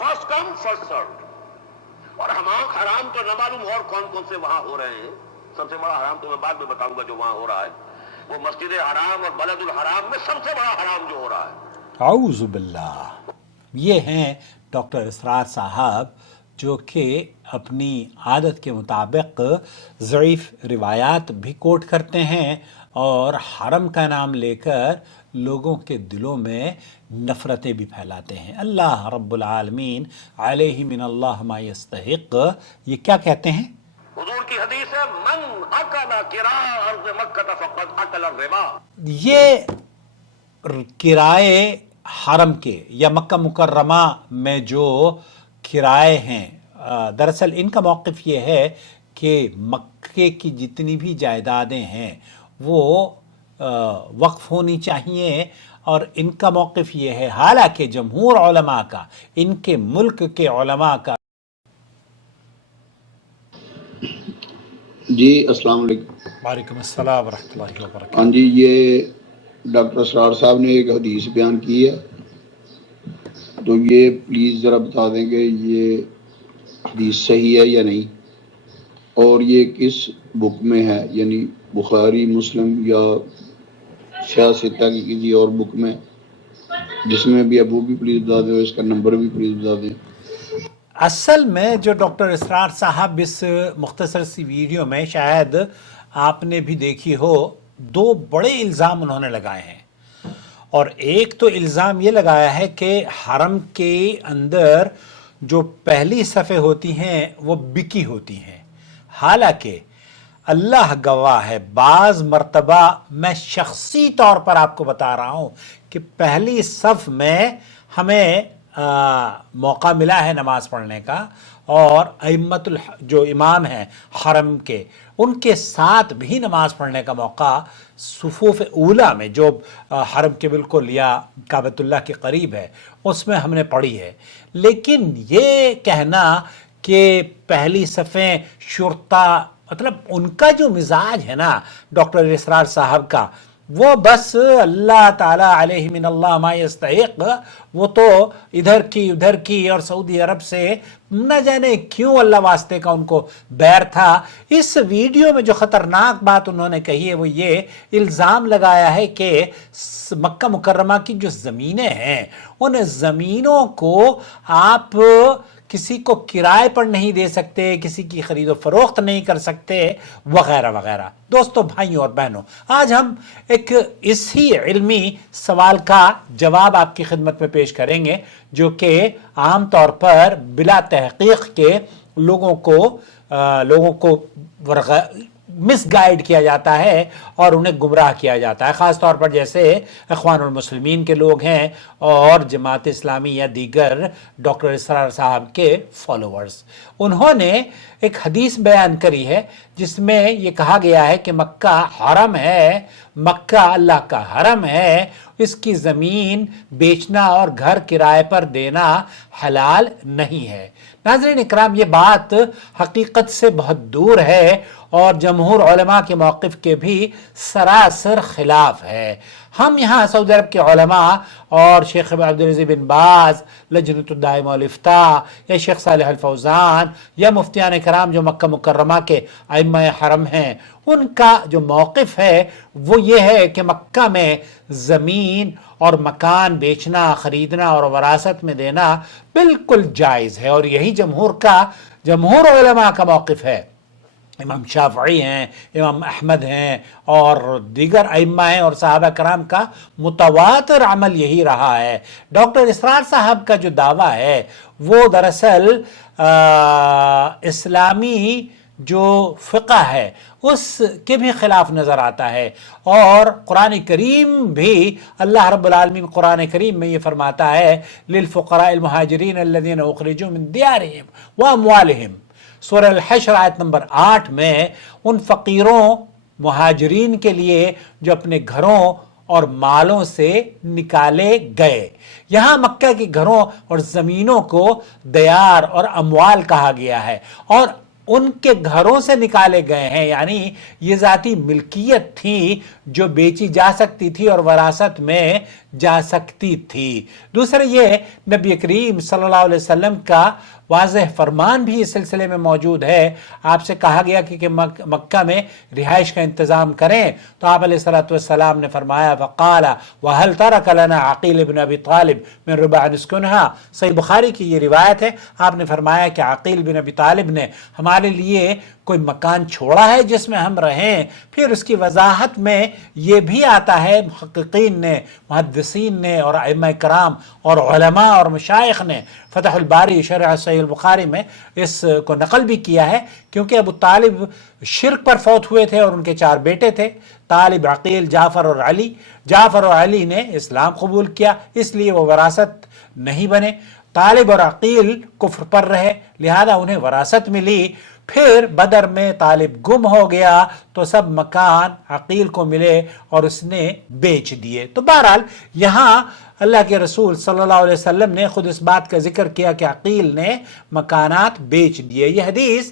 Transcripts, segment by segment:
First come first serve. اور حرام تو نہ معلوم اور کون کون سے وہاں ہو رہے ہیں. سب سے بڑا حرام تو میں بعد میں بتاؤں گا جو وہاں ہو رہا ہے، وہ مسجد حرام اور بلد الحرام میں سب سے بڑا حرام جو ہو رہا ہے. اعوذ باللہ. یہ ہیں ڈاکٹر اسرار صاحب جو کہ اپنی عادت کے مطابق ضعیف روایات بھی کوٹ کرتے ہیں اور حرم کا نام لے کر لوگوں کے دلوں میں نفرتیں بھی پھیلاتے ہیں. اللہ رب العالمین علیہ من اللہ ما یستحق. یہ کیا کہتے ہیں؟ حضور کی حدیث ہے من اکل قراء ارض مکہ فقد اکل الربا. یہ کرائے حرم کے یا مکہ مکرمہ میں جو کرائے ہیں، دراصل ان کا موقف یہ ہے کہ مکے کی جتنی بھی جائیدادیں ہیں وہ وقف ہونی چاہیے، اور ان کا موقف یہ ہے، حالانکہ جمہور علماء کا، ان کے ملک کے علماء کا. جی السلام علیکم. وعلیکم السلام ورحمۃ اللہ وبرکاتہ. ہاں جی، یہ ڈاکٹر اسرار صاحب نے ایک حدیث بیان کی ہے، تو یہ پلیز ذرا بتا دیں کہ یہ حدیث صحیح ہے یا نہیں، اور یہ کس بک میں ہے، یعنی بخاری، مسلم یا سیاستہ کی کسی اور بک میں، جس میں بھی ابو بھی پلیز بتا دیں اور اس کا نمبر بھی پلیز بتا دیں. اصل میں جو ڈاکٹر اسرار صاحب اس مختصر سی ویڈیو میں شاید آپ نے بھی دیکھی ہو، دو بڑے الزام انہوں نے لگائے ہیں. اور ایک تو الزام یہ لگایا ہے کہ حرم کے اندر جو پہلی صفیں ہوتی ہیں وہ بکی ہوتی ہیں، حالانکہ اللہ گواہ ہے بعض مرتبہ میں شخصی طور پر آپ کو بتا رہا ہوں کہ پہلی صف میں ہمیں موقع ملا ہے نماز پڑھنے کا، اور ائمت جو امام ہیں حرم کے، ان کے ساتھ بھی نماز پڑھنے کا موقع صفوف اولا میں جو حرم کے بالکل یا کعبۃ اللہ کے قریب ہے اس میں ہم نے پڑھی ہے. لیکن یہ کہنا کہ پہلی صفیں شرطا، مطلب ان کا جو مزاج ہے نا ڈاکٹر اسرار صاحب کا، وہ بس اللہ تعالیٰ علیہ من اللہ ما یستحق، وہ تو ادھر کی اور سعودی عرب سے نہ جانے کیوں اللہ واسطے کا ان کو بیر تھا. اس ویڈیو میں جو خطرناک بات انہوں نے کہی ہے وہ یہ الزام لگایا ہے کہ مکہ مکرمہ کی جو زمینیں ہیں ان زمینوں کو آپ کسی کو کرائے پر نہیں دے سکتے، کسی کی خرید و فروخت نہیں کر سکتے، وغیرہ وغیرہ. دوستو، بھائیوں اور بہنوں، آج ہم ایک اسی علمی سوال کا جواب آپ کی خدمت میں پیش کریں گے جو کہ عام طور پر بلا تحقیق کے لوگوں کو مس گائیڈ کیا جاتا ہے اور انہیں گمراہ کیا جاتا ہے، خاص طور پر جیسے اخوان المسلمین کے لوگ ہیں اور جماعت اسلامی یا دیگر ڈاکٹر اسرار صاحب کے فالوورز. انہوں نے ایک حدیث بیان کری ہے جس میں یہ کہا گیا ہے کہ مکہ حرم ہے، مکہ اللہ کا حرم ہے، اس کی زمین بیچنا اور گھر کرائے پر دینا حلال نہیں ہے. ناظرین اکرام، یہ بات حقیقت سے بہت دور ہے اور جمہور علماء کے موقف کے بھی سراسر خلاف ہے. ہم یہاں سعودی عرب کے علماء اور شیخ عبدالعزیز بن باز، لجنۃ الدائمہ والافتاء، یا شیخ صالح الفوزان، یا مفتیان کرام جو مکہ مکرمہ کے ائمہ حرم ہیں، ان کا جو موقف ہے وہ یہ ہے کہ مکہ میں زمین اور مکان بیچنا، خریدنا اور وراثت میں دینا بالکل جائز ہے، اور یہی جمہور علماء کا موقف ہے. امام شافعی ہیں، امام احمد ہیں اور دیگر ائمہ ہیں، اور صحابہ کرام کا متواتر عمل یہی رہا ہے. ڈاکٹر اسرار صاحب کا جو دعویٰ ہے وہ دراصل اسلامی جو فقہ ہے اس کے بھی خلاف نظر آتا ہے، اور قرآن کریم بھی اللہ رب العالمین قرآن کریم میں یہ فرماتا ہے للفقراء المہاجرین الذین اخرجوا من دیارہم واموالہم، سورہ الحشر آیت نمبر 8 میں ان فقیروں مہاجرین کے لیے جو اپنے گھروں اور مالوں سے نکالے گئے. یہاں مکہ کے گھروں اور زمینوں کو دیار اور اموال کہا گیا ہے، اور ان کے گھروں سے نکالے گئے ہیں، یعنی یہ ذاتی ملکیت تھی جو بیچی جا سکتی تھی اور وراثت میں جا سکتی تھی۔ دوسرا یہ نبی کریم صلی اللہ علیہ وسلم کا واضح فرمان بھی اس سلسلے میں موجود ہے۔ آپ سے کہا گیا کہ مکہ میں رہائش کا انتظام کریں، تو آپ علیہ السلام نے فرمایا فقال وهل ترك لنا عقیل بن ابی طالب من ربع نسكنها۔ صحیح بخاری کی یہ روایت ہے، آپ نے فرمایا کہ عقیل بن ابی طالب نے ہمارے لیے کوئی مکان چھوڑا ہے جس میں ہم رہیں۔ پھر اس کی وضاحت میں یہ بھی آتا ہے، محققین نے، محدثین نے اور ائمہ کرام اور علماء اور مشائخ نے فتح الباری شرح صحیح البخاری میں اس کو نقل بھی کیا ہے، کیونکہ ابو طالب شرک پر فوت ہوئے تھے اور ان کے 4 بیٹے تھے، طالب، عقیل، جعفر اور علی۔ جعفر اور علی نے اسلام قبول کیا، اس لیے وہ وراثت نہیں بنے۔ طالب اور عقیل کفر پر رہے، لہذا انہیں وراثت ملی۔ پھر بدر میں طالب گم ہو گیا تو سب مکان عقیل کو ملے اور اس نے بیچ دیے۔ تو بہرحال یہاں اللہ کے رسول صلی اللہ علیہ وسلم نے خود اس بات کا ذکر کیا کہ عقیل نے مکانات بیچ دیے۔ یہ حدیث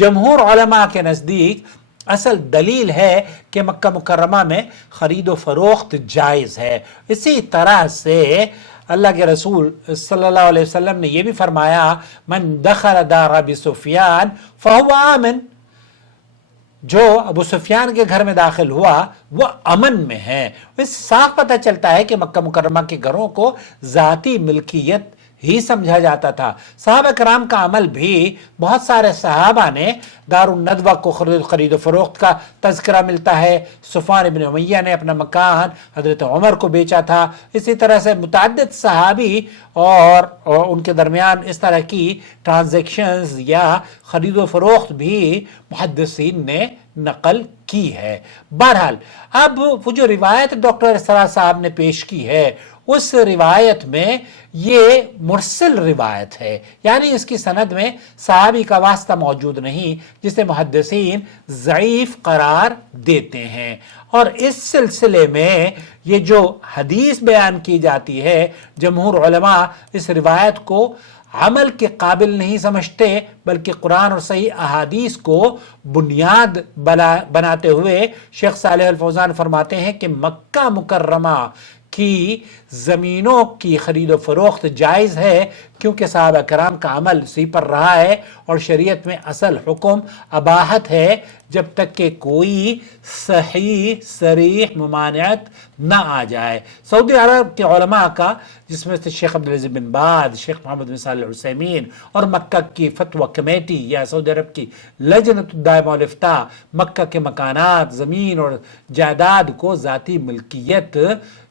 جمہور علماء کے نزدیک اصل دلیل ہے کہ مکہ مکرمہ میں خرید و فروخت جائز ہے۔ اسی طرح سے اللہ کے رسول صلی اللہ علیہ وسلم نے یہ بھی فرمایا من دخل دار ابی سفیان فهو آمن، جو ابو سفیان کے گھر میں داخل ہوا وہ امن میں ہے۔ اس صاف پتہ چلتا ہے کہ مکہ مکرمہ کے گھروں کو ذاتی ملکیت ہی سمجھا جاتا تھا۔ صحابہ کرام کا عمل بھی، بہت سارے صحابہ نے دار الندوہ کو خرید و فروخت کا تذکرہ ملتا ہے۔ صفوان بن امیہ نے اپنا مکان حضرت عمر کو بیچا تھا۔ اسی طرح سے متعدد صحابی اور ان کے درمیان اس طرح کی ٹرانزیکشنز یا خرید و فروخت بھی محدثین نے نقل کی ہے۔ بہرحال اب وہ جو روایت ڈاکٹر اسرار صاحب نے پیش کی ہے، اس روایت میں یہ مرسل روایت ہے، یعنی اس کی سند میں صحابی کا واسطہ موجود نہیں، جسے محدثین ضعیف قرار دیتے ہیں۔ اور اس سلسلے میں یہ جو حدیث بیان کی جاتی ہے، جمہور علماء اس روایت کو عمل کے قابل نہیں سمجھتے، بلکہ قرآن اور صحیح احادیث کو بنیاد بناتے ہوئے شیخ صالح الفوزان فرماتے ہیں کہ مکہ مکرمہ کی زمینوں کی خرید و فروخت جائز ہے، کیونکہ صحابہ کرام کا عمل اسی پر رہا ہے، اور شریعت میں اصل حکم اباحت ہے جب تک کہ کوئی صحیح صریح ممانعت نہ آ جائے۔ سعودی عرب کے علماء کا، جس میں سے شیخ عبدالعزیز بن باز، شیخ محمد بن صالح العثیمین اور مکہ کی فتویٰ کمیٹی یا سعودی عرب کی لجنۃ الدائمہ والافتاء، مکہ کے مکانات، زمین اور جائیداد کو ذاتی ملکیت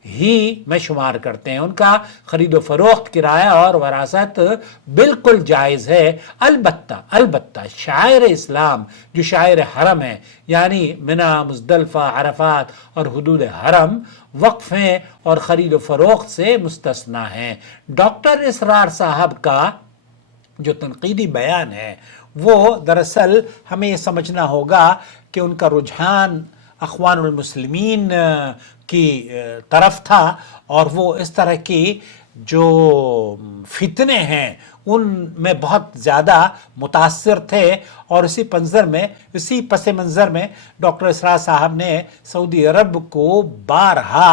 ہی میں شمار کرتے ہیں۔ ان کا خرید و فروخت، کرایہ اور وراثت بالکل جائز ہے۔ البتہ شاعر اسلام جو شاعر حرم ہے، یعنی منی، مزدلفہ، عرفات اور حدود حرم، وقفیں اور خرید و فروخت سے مستثنی ہیں۔ ڈاکٹر اسرار صاحب کا جو تنقیدی بیان ہے وہ دراصل ہمیں یہ سمجھنا ہوگا کہ ان کا رجحان اخوان المسلمین کی طرف تھا، اور وہ اس طرح کی جو فتنے ہیں ان میں بہت زیادہ متاثر تھے، اور اسی پس منظر میں ڈاکٹر اسرار صاحب نے سعودی عرب کو بارہا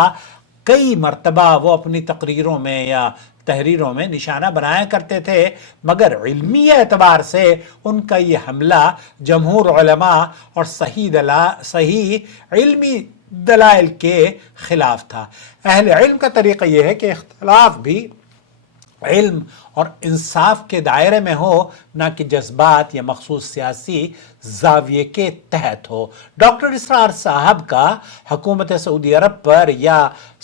کئی مرتبہ وہ اپنی تقریروں میں یا تحریروں میں نشانہ بنایا کرتے تھے، مگر علمی اعتبار سے ان کا یہ حملہ جمہور علماء اور صحیح علمی دلائل کے خلاف تھا۔ اہل علم کا طریقہ یہ ہے کہ اختلاف بھی علم اور انصاف کے دائرے میں ہو، نہ کہ جذبات یا مخصوص سیاسی زاویے کے تحت ہو۔ ڈاکٹر اسرار صاحب کا حکومت سعودی عرب پر یا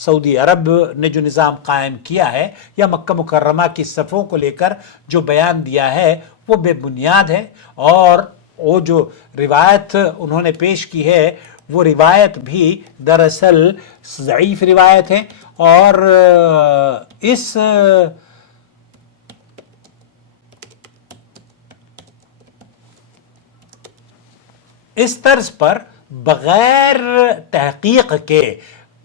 سعودی عرب نے جو نظام قائم کیا ہے یا مکہ مکرمہ کی صفوں کو لے کر جو بیان دیا ہے وہ بے بنیاد ہے، اور وہ جو روایت انہوں نے پیش کی ہے وہ روایت بھی دراصل ضعیف روایت ہے، اور اس طرز پر بغیر تحقیق کے